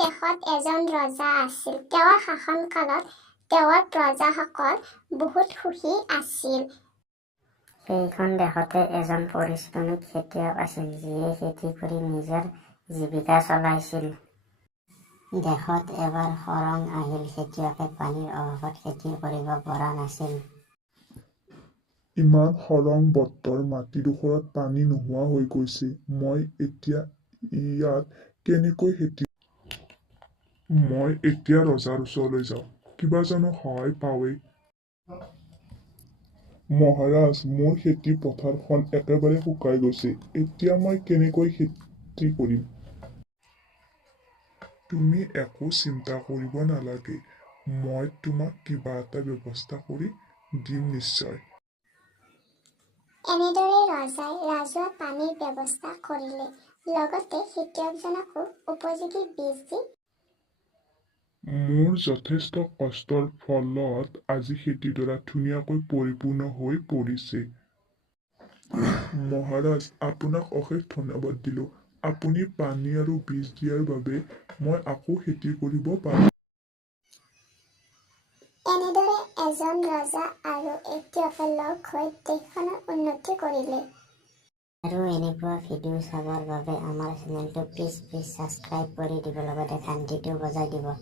দেশত এজন ৰজা আছিল। তেওঁৰ শাসনকালত তেওঁৰ প্ৰজাসকল বহুত সুখী আছিল। সেইখন দেশতে এজন পৰিশ্ৰমী খেতিয়ক আছিল, যিয়ে খেতি কৰি নিজৰ জীৱিকা চলাইছিল। দেশত এবাৰ খৰাং আহিল। খেতিয়কে পানীৰ অভাৱত খেতি কৰিব পৰা নাছিল। ইমান খৰাং বতৰ, মাটিডোখৰত পানী নোহোৱা হৈ গৈছে। মই এতিয়া ইয়াত কেনেকৈ খেতি? মই এতিয়া ৰজাৰ ওচৰলৈ যাওঁ, কিবা জানো সহায় পাওঁৱেই। মহাৰাজ, মোৰ খেতি পথাৰখন একেবাৰে শুকাই গৈছে। এতিয়া মই কেনেকৈ খেতি কৰিম? তুমি একো চিন্তা কৰিব নালাগে, মই তোমাক কিবা এটা ব্যৱস্থা কৰি দিম নিশ্চয়। এনেদৰে ৰজাই ৰাজহুৱা পানীৰ ব্যৱস্থা কৰিলে, লগতে খেতিয়কজনকো উপযোগী বীজ দি মোৰ যথেষ্ট কষ্টৰ ফলত আজি খেতিডৰা ধুনীয়াকৈ পৰিপূৰ্ণ হৈ পৰিছে। মহাৰাজ, আপোনাক অশেষ ধন্যবাদ দিলোঁ। আপুনি পানী আৰু বীজ দিয়াৰ বাবে মই আকৌ খেতি কৰিব পাৰোঁ। এনেদৰে এজন ৰজা আৰু খেতিয়কে লগ হৈ দেশখনৰ উন্নতি কৰিলে। আৰু এনেকুৱা ভিডিঅ' চাবৰ বাবে আমাৰ চেনেলটো প্লিজ ছাবস্ক্ৰাইব কৰি দিব, লগতে ঘণ্টিটো বজাই দিব।